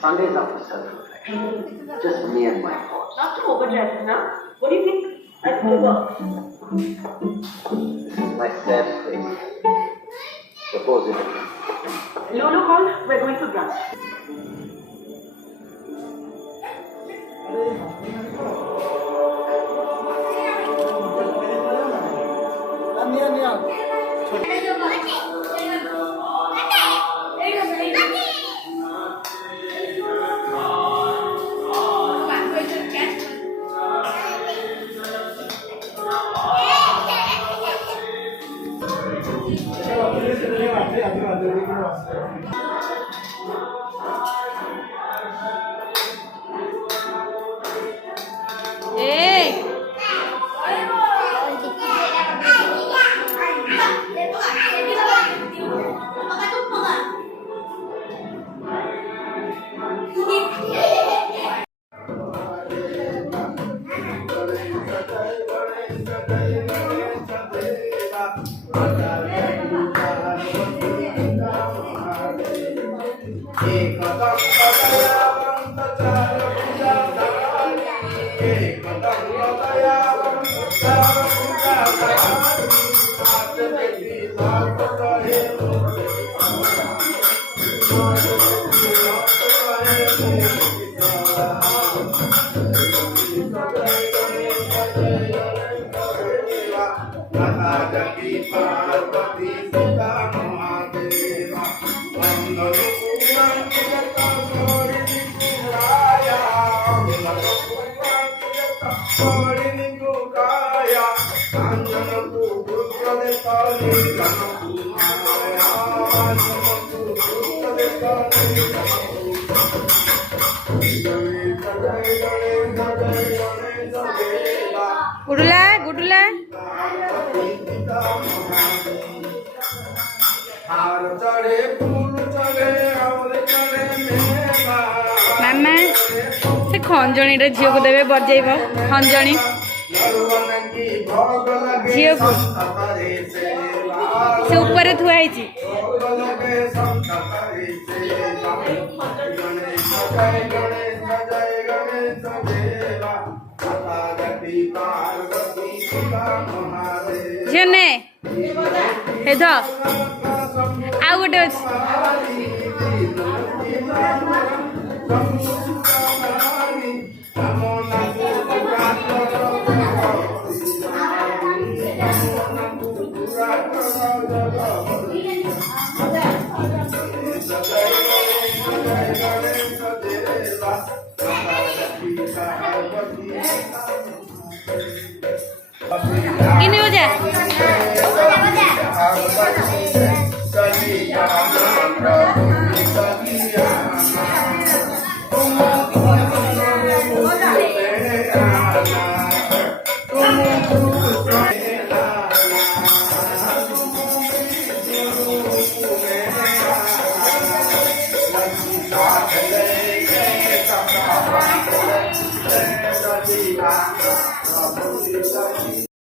Sundays are for self-reflection. Just me and my thoughts. Not to overdress, now. What do you think? I'll go work. This is my sad face. Suppose it. Lulu called. We're going for brunch. गुडुला गुडुला मामा से खंजणी झील को देवे बजेब खंजणी झील को से ऊपर थुआई झीने head आ गोटे ini udah Hallelujah.